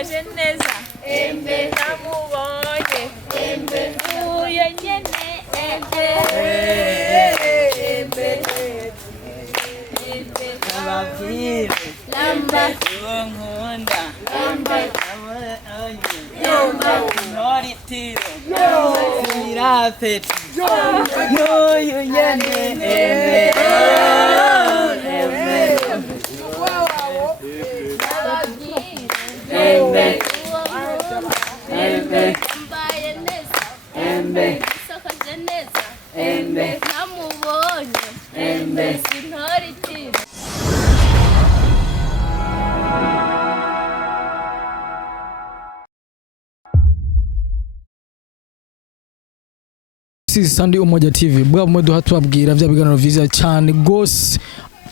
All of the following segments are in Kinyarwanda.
yifashe neza namubonye uyo nyene lamba nkunda nori tiro mirafeti n'uyu nyene Sandi Umoja TV bwa mwedu hatubabwira vya biganiro vyiza cyane gose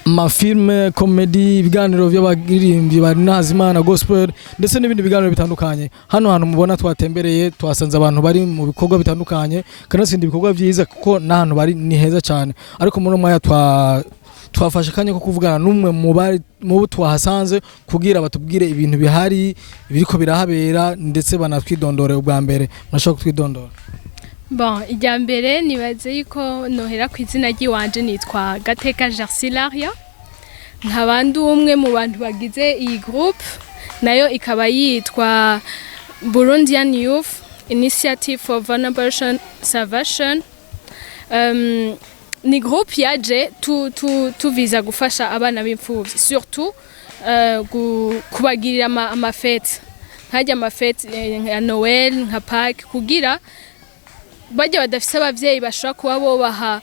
mafilme comedy ibiganiro by'abagirimbyi bari nazimana gospel ndetse n'ibindi biganiro bitandukanye hano mubona twatembereye twasanze abantu bari mu bikorwa bitandukanye kanasindi ibikorwa vyiza kuko nahantu bari ni heza cyane ariko muri mwaya twafashe kanya ko kuvugana numwe mu twahasanze kugira batubwire ibintu bihari biriko birahabera ndetse banatwidondore ubwa mbere murashaka kutwidondora. Bon, ijya mbere nibaze yuko nohera ku izina ry'iwanje nitwa KATEKA Jarcilaria nkabandi umwe mu bantu bagize iyi groupe nayo ikaba yitwa Burundian Youth Initiative for Vulnerable Salvation. Ni groupe yaje tuviza gufasha abana bimfuvyi surtout kubagirira amafete nkajya amafete ya Noel nka Pâques kugira bajya badafise abavyeyi bashobora kuba bobaha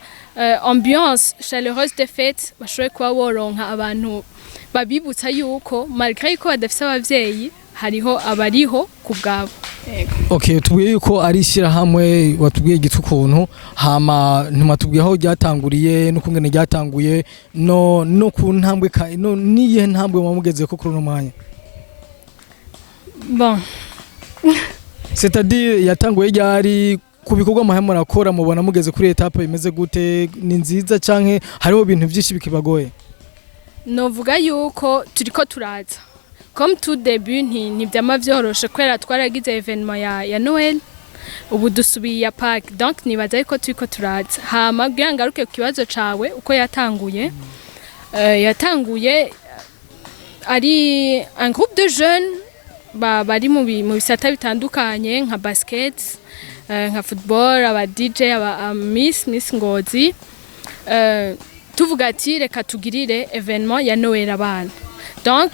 ambiance chaleureuse de fête bashobora kuba boronka abantu babibutsa yuko malgré yuko badafise abavyeyi hariho abariho kubgabo. Okay, tubwiye yuko ari shira hamwe watubwiye gitukuntu hama ntimatubwiye aho ryatanguriye no kungene ryatanguye no ku ntambwe no niye ntambwe mwamugeze ko kuri no mwanya. Bon. C'est-à-dire yatanguye ryari kubikorwa mahema rakora mubona mugeze kuri etape imeze gute ni nziza canke hariho ibintu byinshi bikibagoye? Novuga yuko turiko turaza comme tout début ntibyama vyoroshe kwera twaragize evenement ya Noel ubu dusubiye ya Pâques donc nibaza yuko turiko turaza hama bwira ngaruke ku kibazo cawe uko yatanguye yatanguye ari un groupe de jeunes bari mu bisata bitandukanye nka basket nka football aba DJ aba Miss Ngozi tuvuga ati reka tugirire evenement ya Noel abana donc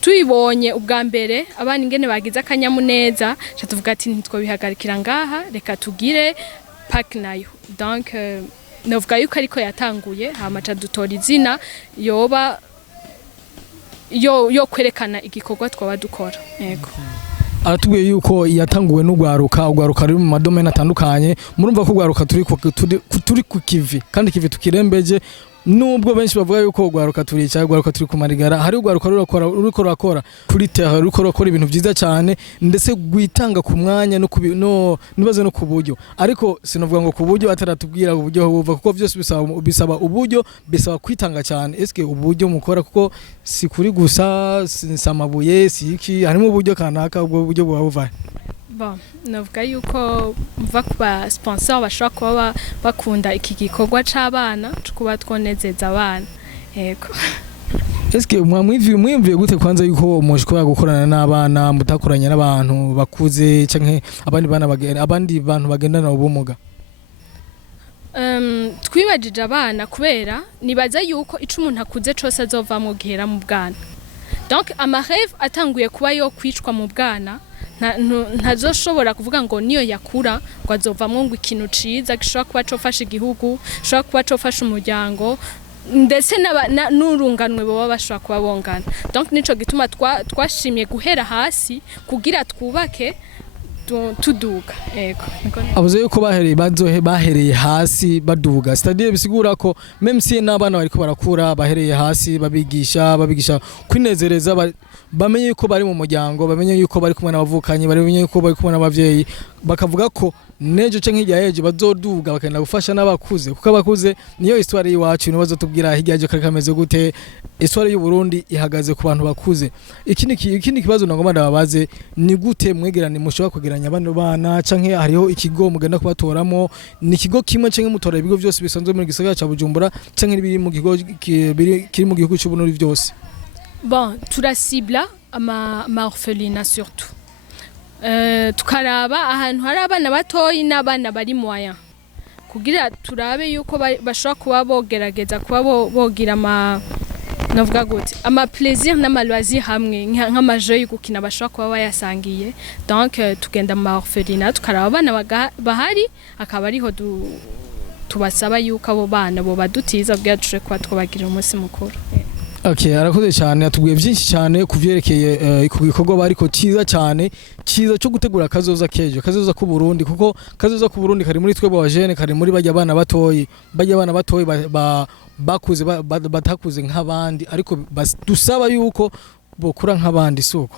tuyibonye ubwa mbere abana ingene bagize akanyamuneza tuvuga ati ntitwo bihagarikira ngaha reka tugire Pâques nayo donc novuga yuko ariko yatanguye hamaca dutora izina yoba yo kwerekana igikorwa twaba dukora yego. Aratubwiye yuko yatanguwe n'ugwaruka ruri mu madomene atandukanye murumva ko ugwaruka turi ku kivi kandi kivi tukirembeje nubwo benshi bavuga yuko ugwaruka turica ugwaruka turi kumarigara hari ugwaruka ruriko rakora kuri terre ruriko rakora ibintu vyiza cyane ndetse gwitanga ku mwanya no nibaze no kuburyo ariko sinovuga ngo kuburyo ataratubwira uburyo buva kuko byose bisaba uburyo bisaba kwitanga cyane eske uburyo mukora kuko si kuri gusa samabuye siki harimo uburyo kanaka ubwo buryo buva. Bon, novuga yuko mva kuba sponsor bashobora kuba bakunda iki gikorwa c'abana kuba twonezeza abana yego. Eske mwimviye gute kwanza yuko mushobora gukorana n'abana mutakoranye n'abantu bakuze canke abandi bantu bagendana ubumuga? Twibajije abana kubera nibaza yuko ico umuntu akuze cose azova mu gihera mu bwana donc amareve atanguye kuba yo kwicwa mu bwana ntazoshobora kuvuga ngo niyo yakura ngo azovamwo ngo ikintu ciza gishobora kuba cofasha igihugu gishobora kuba cofasha umuryango ndetse n'urunganwe baba bashobora kuba bongana donc nico gituma twashimye guhera hasi kugira twubake tuduga yego. Abuze yuko bahereye hasi baduga c'est-à-dire bisigura ko même si n'abana bariko barakura bahereye hasi babigisha kwinezereza bamenye yuko bari mu muryango bamenye yuko bari kumwe n'abavukanye bamenye yuko bari kumwe n'abavyeyi bakavuga ko nejo canke hirya yejo bazoduga bakenda gufasha n'abakuze kuko abakuze niyo histoire yiwacu nibazo tubwira hirya yejo kare kameze gute histoire y'u Burundi ihagaze ku bantu bakuze ikindi kibazo nagomba ndababaze ni gute mwegerane mushobora kwegeranya abana bana canke hariho ikigo mugenda kubatoramo ni ikigo kimwe canke mutora ibigo byose bisanzwe muri gisagara ca Bujumbura canke biri mu kigo kiri mu gihugu cy'u Burundi byose? Bon, turasibla ama orphelinat surtout. Tukaraba ahantu hari abana batoyi n'abana bari moyen kugira turabe yuko bashobora kuba bogerageza kuba bogira navuga gute ama plaisir n'ama loisir hamwe nk'amajoyi gukina bashobora kuba bayasangiye. Donc tugenda mu orphelinat tukaraba abana bahari akaba ariho tubasaba yuko abo bana bo badutiza kugira tuje kuba twabagira umunsi mukuru. Okay, arakoze cyane atubwiye byinshi cyane kuvyerekeye ku gikorwa bariko ciza cyane ciza cyo gutegura kazoza kejo kazoza ku Burundi kuko kazoza ku Burundi kari muri twebwe abajene kari muri bajya abana batoyi bakuze batakuze nk'abandi ariko dusaba yuko bokura nk'abandi suko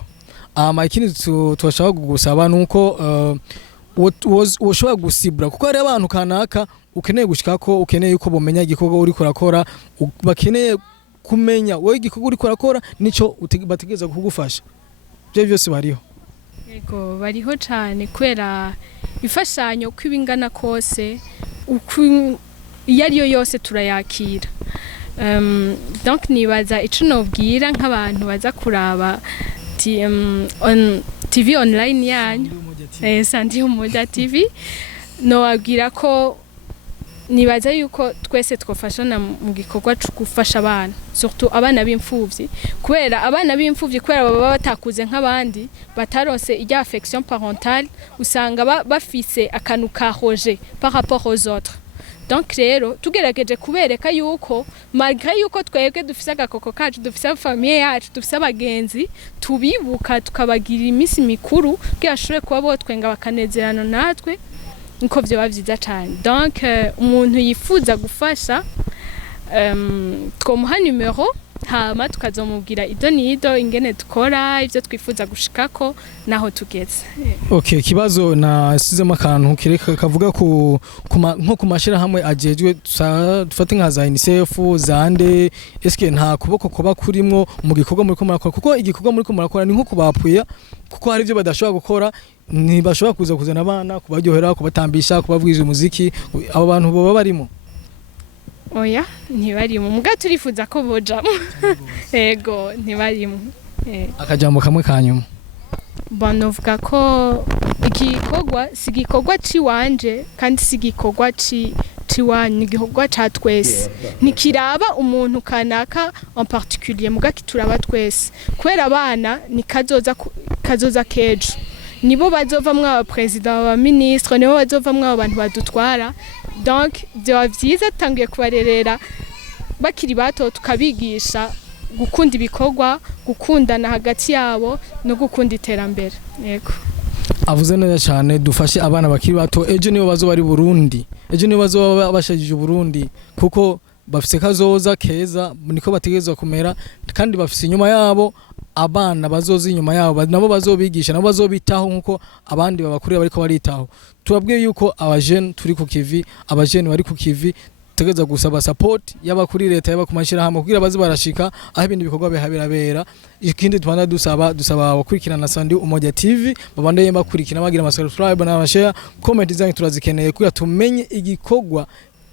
ikindi twashaka gusaba nuko woshobora gusibura kuko hari abantu kanaka ukeneye gushikako ukeneye yuko bomenya igikorwa uri kurakora bakeneye kumenya wowe igikorwa uri kurakora nico bategeza kugufasha byo byose bariho. Yego bariho cyane kwera ifashanyo kwibingana kose yariyo yose turayakira. Donc nibaza ico nobwira nk'abantu baza kuraba TV online yanyu Sandi Umoja TV no abwira ko nibaza yuko twese twofashana mu gikorwa cyo gufasha abana surtout abana bimfuvyi kwera abana bimfuvyi kwera baba batakuze nk'abandi batarose ijya affection parentale usanga bafise akanu kahoje par rapport aux autres. Donc rero tugerageje kubereka yuko malgré yuko twebwe dufise agakoko kacu dufise famille yacu dufise abagenzi tubibuka tukabagira imisi mikuru byashobore kuba bo twenga bakanezerana natwe nko byo bavyiza cyane. Donc umuntu yifuza gufasha twomuha numero hama tukazomubwira ido nido ingene dukora ivyo twifuza gushikako naho tugeze. Okay, kibazo nasizemo akantu kireka kavuga nko ku mashira hamwe ajejwe dufate nka za UNICEF zande eske nta kuboko kuba kurimo mu gikorwa muri ko murakora kuko igikorwa muri ko murakora ni nko kubapuya kuko hari ivyo badashobora gukora ntibashobora kuzana abana kubaryohera kubatambisha kubabwiriza umuziki abo bantu baba barimo. Oya ntibarimo muga turifuza ko bojamo. Ego ntibarimo. Akajambo kamwe kanyuma. Banovuga ko igikorwa sigikorwa ciwanje kandi sigikorwa ciwanyu igikorwa ca twese nikiraba umuntu kanaka en particulier muga kituraba twese kwera abana ni kazoza kejo nibo bazovamwe aba president aba ministre nibo bazovamwe abantu badutwara. Donc byo vyiza tangiye kubarerera bakiri bato tukabigisha gukunda ibikorwa gukundana hagati yabo no gukunda iterambere. Yego avuze neza cyane dufashe abana bakiri bato ejo nibo bazoba ari Burundi ejo nibo bazoba bashajije Burundi kuko bafise kazoza keza niko bategezwa kumera kandi bafise inyuma yabo abana bazoza inyuma yabo nabo bazobigisha nabo bazobitaho nkuko abandi babakuriye bariko baritaho. Tubabwiye yuko abajene turi ku kivi abajene bari ku kivi tegeza gusaba support y'abakuri leta y'abakumashira hamwe kugira bazi barashika aho ibindi bikorwa bihabera. Ikindi twanda dusaba abakurikirana Sandi Umoja TV babande bakurikira bagira subscribe na share comment zanyu turazikeneye kugira tumenye igikorwa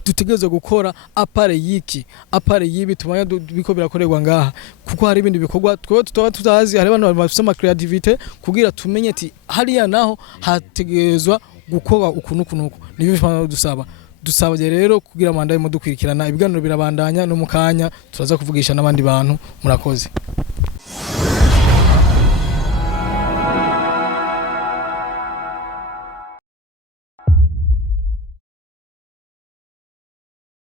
tutegeza gukora apare yibi tumanya biko birakorerwa ngaha kuko hari ibindi bikorwa twe tutaba tutazi hari abantu bafite ama creativity kugira tumenye ati hariya naho hategezwa gukora ukunukunuko nibyo dusaba rero kugira manda y'imodukwirikirana ibiganiro birabandanya no mukanya turaza kuvugisha n'abandi bantu. Murakoze.